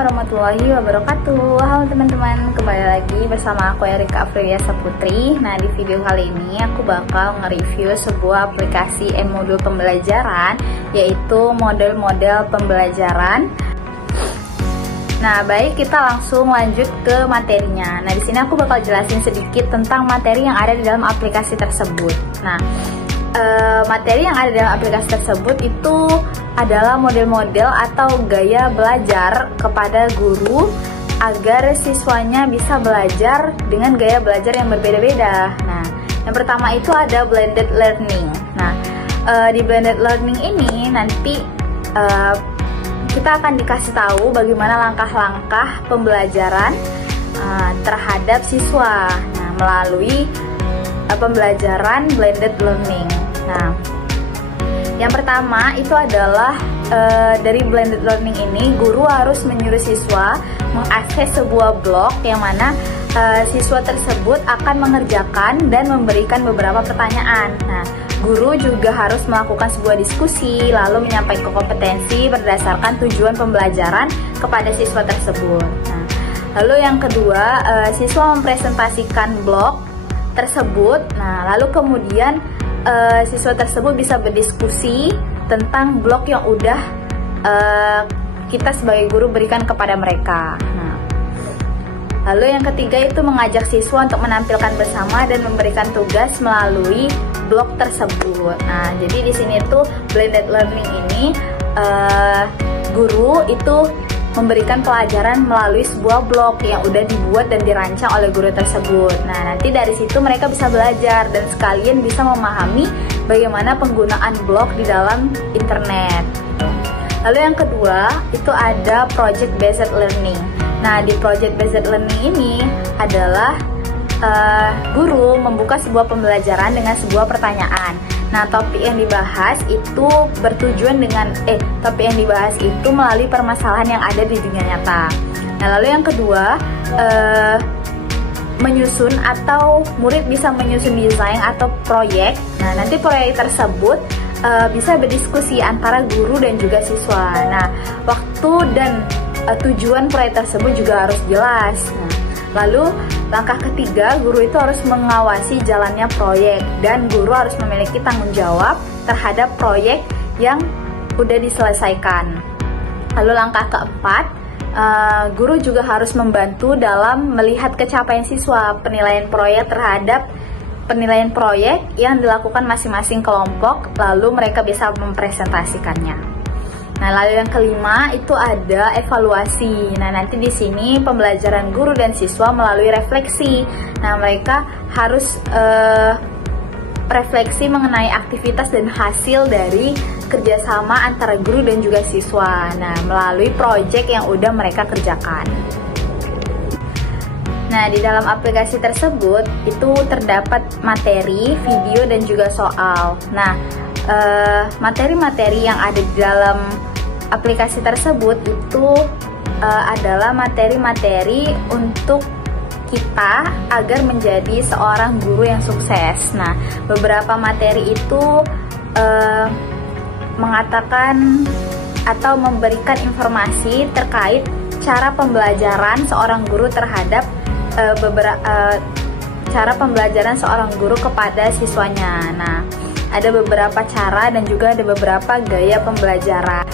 warahmatullahi wabarakatuh. Halo teman-teman, kembali lagi bersama aku Erika Afrilia Saputri. Nah, di video kali ini aku bakal nge-review sebuah aplikasi modul pembelajaran, yaitu model-model pembelajaran. Nah, baik, kita langsung lanjut ke materinya. Nah, di sini aku bakal jelasin sedikit tentang materi yang ada di dalam aplikasi tersebut. Nah, materi yang ada dalam aplikasi tersebut itu adalah model-model atau gaya belajar kepada guru agar siswanya bisa belajar dengan gaya belajar yang berbeda-beda. Nah, yang pertama itu ada blended learning. Nah, di blended learning ini nanti kita akan dikasih tahu bagaimana langkah-langkah pembelajaran terhadap siswa. Nah, melalui pembelajaran blended learning. Nah, yang pertama itu adalah dari blended learning ini guru harus menyuruh siswa mengakses sebuah blok yang mana siswa tersebut akan mengerjakan dan memberikan beberapa pertanyaan. Nah, guru juga harus melakukan sebuah diskusi lalu menyampaikan kompetensi berdasarkan tujuan pembelajaran kepada siswa tersebut. Nah, lalu yang kedua, siswa mempresentasikan blok tersebut. Nah, lalu kemudian siswa tersebut bisa berdiskusi tentang blok yang udah kita sebagai guru berikan kepada mereka. Nah, lalu yang ketiga itu mengajak siswa untuk menampilkan bersama dan memberikan tugas melalui blok tersebut. Nah, jadi di sini tuh blended learning ini guru itu memberikan pelajaran melalui sebuah blok yang udah dibuat dan dirancang oleh guru tersebut. Nah, nanti dari situ mereka bisa belajar dan sekalian bisa memahami bagaimana penggunaan blok di dalam internet. Lalu yang kedua itu ada project based learning. Nah, di project based learning ini adalah guru membuka sebuah pembelajaran dengan sebuah pertanyaan. Nah, topik yang dibahas itu bertujuan dengan topik yang dibahas itu melalui permasalahan yang ada di dunia nyata. Nah, lalu yang kedua, menyusun atau murid bisa menyusun desain atau proyek. Nah, nanti proyek tersebut bisa berdiskusi antara guru dan juga siswa. Nah, waktu dan tujuan proyek tersebut juga harus jelas. Nah, lalu langkah ketiga, guru itu harus mengawasi jalannya proyek dan guru harus memiliki tanggung jawab terhadap proyek yang udah diselesaikan. Lalu langkah keempat, guru juga harus membantu dalam melihat capaian siswa, penilaian proyek terhadap penilaian proyek yang dilakukan masing-masing kelompok, lalu mereka bisa mempresentasikannya. Nah, lalu yang kelima itu ada evaluasi. Nah, nanti di sini pembelajaran guru dan siswa melalui refleksi. Nah, mereka harus refleksi mengenai aktivitas dan hasil dari kerjasama antara guru dan juga siswa. Nah, melalui proyek yang udah mereka kerjakan. Nah, di dalam aplikasi tersebut itu terdapat materi, video, dan juga soal. Nah, materi-materi yang ada di dalam aplikasi tersebut itu adalah materi-materi untuk kita agar menjadi seorang guru yang sukses. Nah, beberapa materi itu mengatakan atau memberikan informasi terkait cara pembelajaran seorang guru terhadap cara pembelajaran seorang guru kepada siswanya. Nah, ada beberapa cara dan juga ada beberapa gaya pembelajaran.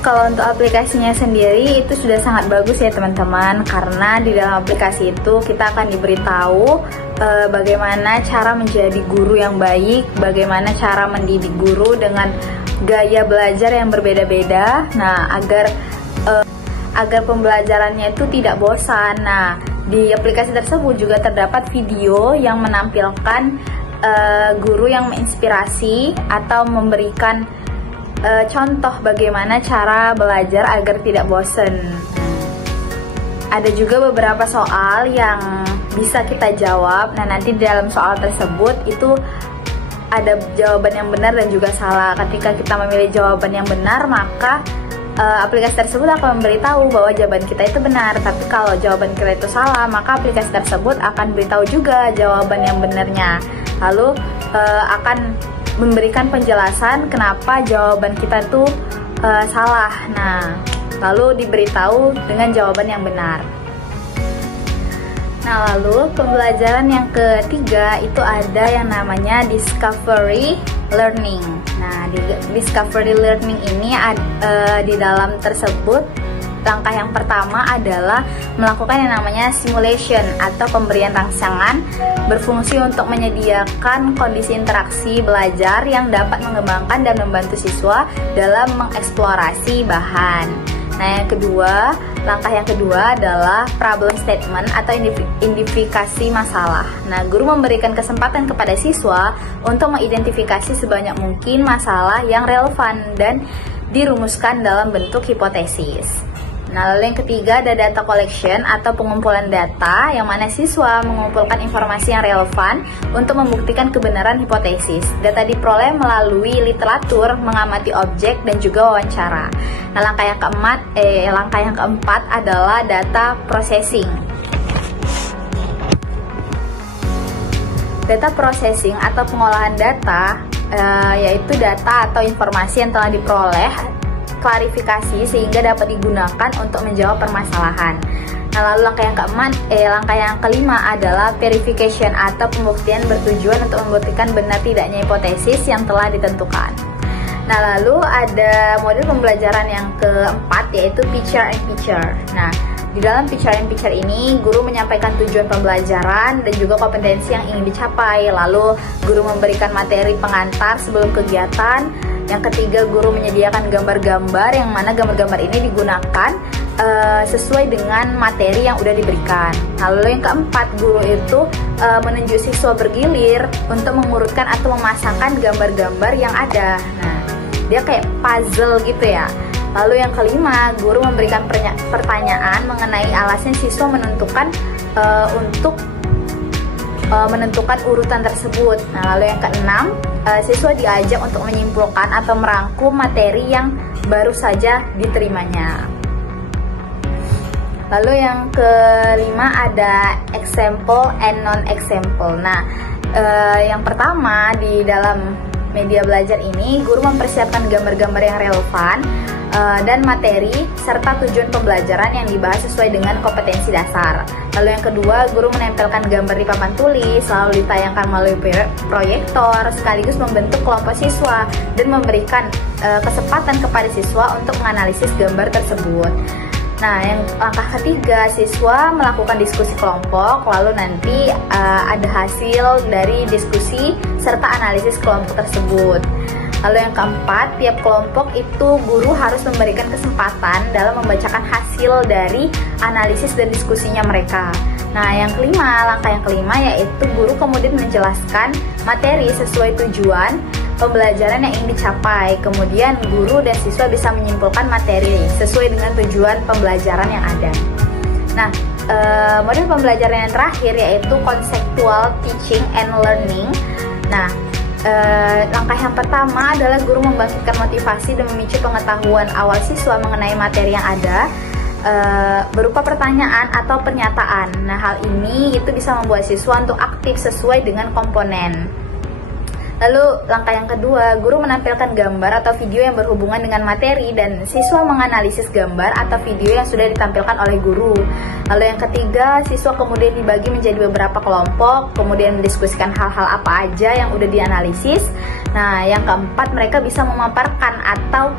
Kalau untuk aplikasinya sendiri itu sudah sangat bagus ya teman-teman, karena di dalam aplikasi itu kita akan diberitahu bagaimana cara menjadi guru yang baik, bagaimana cara mendidik guru dengan gaya belajar yang berbeda-beda. Nah, agar pembelajarannya itu tidak bosan. Nah, di aplikasi tersebut juga terdapat video yang menampilkan guru yang menginspirasi atau memberikan contoh bagaimana cara belajar agar tidak bosan. Ada juga beberapa soal yang bisa kita jawab. Nah, nanti di dalam soal tersebut itu ada jawaban yang benar dan juga salah. Ketika kita memilih jawaban yang benar, maka aplikasi tersebut akan memberitahu bahwa jawaban kita itu benar. Tapi kalau jawaban kita itu salah, maka aplikasi tersebut akan beritahu juga jawaban yang benarnya. Lalu akan memberikan penjelasan kenapa jawaban kita tuh salah. Nah, lalu diberitahu dengan jawaban yang benar. Nah, lalu pembelajaran yang ketiga itu ada yang namanya discovery learning. Nah, di discovery learning ini di dalam tersebut langkah yang pertama adalah melakukan yang namanya simulation atau pemberian rangsangan, berfungsi untuk menyediakan kondisi interaksi belajar yang dapat mengembangkan dan membantu siswa dalam mengeksplorasi bahan. Nah, langkah yang kedua adalah problem statement atau identifikasi masalah. Nah, guru memberikan kesempatan kepada siswa untuk mengidentifikasi sebanyak mungkin masalah yang relevan dan dirumuskan dalam bentuk hipotesis. Nah, lalu yang ketiga ada data collection atau pengumpulan data, yang mana siswa mengumpulkan informasi yang relevan untuk membuktikan kebenaran hipotesis. Data diperoleh melalui literatur, mengamati objek, dan juga wawancara. Nah, langkah yang keempat adalah data processing. Data processing atau pengolahan data yaitu data atau informasi yang telah diperoleh, klarifikasi sehingga dapat digunakan untuk menjawab permasalahan. Nah, lalu langkah yang kelima adalah verification atau pembuktian bertujuan untuk membuktikan benar tidaknya hipotesis yang telah ditentukan. Nah, lalu ada model pembelajaran yang keempat yaitu picture and picture. Nah, di dalam picture and picture ini guru menyampaikan tujuan pembelajaran dan juga kompetensi yang ingin dicapai. Lalu guru memberikan materi pengantar sebelum kegiatan. Yang ketiga, guru menyediakan gambar-gambar yang mana gambar-gambar ini digunakan sesuai dengan materi yang udah diberikan. Lalu yang keempat, guru itu menunjuk siswa bergilir untuk mengurutkan atau memasangkan gambar-gambar yang ada. Nah, dia kayak puzzle gitu ya. Lalu yang kelima, guru memberikan pertanyaan mengenai alasan siswa menentukan menentukan urutan tersebut. Nah, lalu yang keenam, siswa diajak untuk menyimpulkan atau merangkum materi yang baru saja diterimanya. Lalu yang kelima ada example and non-example. Nah, yang pertama di dalam media belajar ini, guru mempersiapkan gambar-gambar yang relevan dan materi serta tujuan pembelajaran yang dibahas sesuai dengan kompetensi dasar. Lalu yang kedua, guru menempelkan gambar di papan tulis, lalu ditayangkan melalui proyektor, sekaligus membentuk kelompok siswa dan memberikan kesempatan kepada siswa untuk menganalisis gambar tersebut. Nah, yang langkah ketiga, siswa melakukan diskusi kelompok, lalu nanti ada hasil dari diskusi serta analisis kelompok tersebut. Lalu yang keempat, tiap kelompok itu guru harus memberikan kesempatan dalam membacakan hasil dari analisis dan diskusinya mereka. Nah, langkah yang kelima yaitu guru kemudian menjelaskan materi sesuai tujuan pembelajaran yang ingin dicapai. Kemudian guru dan siswa bisa menyimpulkan materi sesuai dengan tujuan pembelajaran yang ada. Nah, model pembelajaran yang terakhir yaitu conceptual teaching and learning. Nah, langkah yang pertama adalah guru membangkitkan motivasi dan memicu pengetahuan awal siswa mengenai materi yang ada berupa pertanyaan atau pernyataan. Nah, hal ini itu bisa membuat siswa untuk aktif sesuai dengan komponen. Lalu langkah yang kedua, guru menampilkan gambar atau video yang berhubungan dengan materi dan siswa menganalisis gambar atau video yang sudah ditampilkan oleh guru. Lalu yang ketiga, siswa kemudian dibagi menjadi beberapa kelompok, kemudian mendiskusikan hal-hal apa aja yang udah dianalisis. Nah, yang keempat, mereka bisa memaparkan atau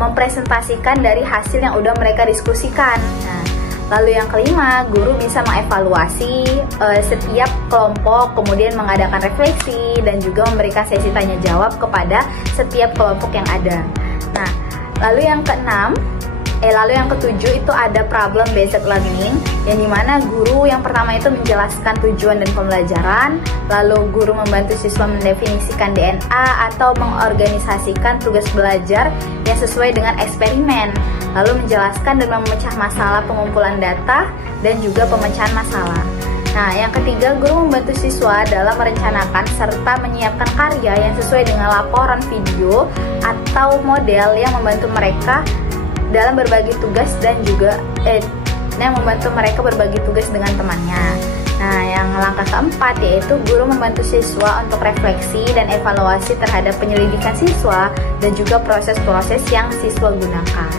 mempresentasikan dari hasil yang udah mereka diskusikan. Nah, lalu yang kelima, guru bisa mengevaluasi setiap kelompok, kemudian mengadakan refleksi dan juga memberikan sesi tanya jawab kepada setiap kelompok yang ada. Nah, lalu yang ketujuh itu ada problem based learning, yang dimana guru yang pertama itu menjelaskan tujuan dan pembelajaran, lalu guru membantu siswa mendefinisikan DNA atau mengorganisasikan tugas belajar yang sesuai dengan eksperimen, lalu menjelaskan dan memecah masalah pengumpulan data dan juga pemecahan masalah. Nah, yang ketiga, guru membantu siswa dalam merencanakan serta menyiapkan karya yang sesuai dengan laporan video atau model yang membantu mereka dalam berbagi tugas dan juga yang membantu mereka berbagi tugas dengan temannya. Nah, yang langkah keempat yaitu guru membantu siswa untuk refleksi dan evaluasi terhadap penyelidikan siswa dan juga proses-proses yang siswa gunakan.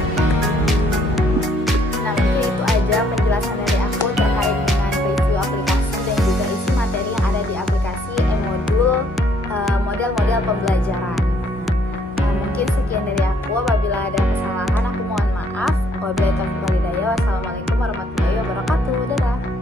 mungkin sekian dari aku. Apabila ada kesalahan aku mohon maaf. Wabillahi taufiq wal hidayah. Wassalamualaikum warahmatullahi wabarakatuh. Dadah.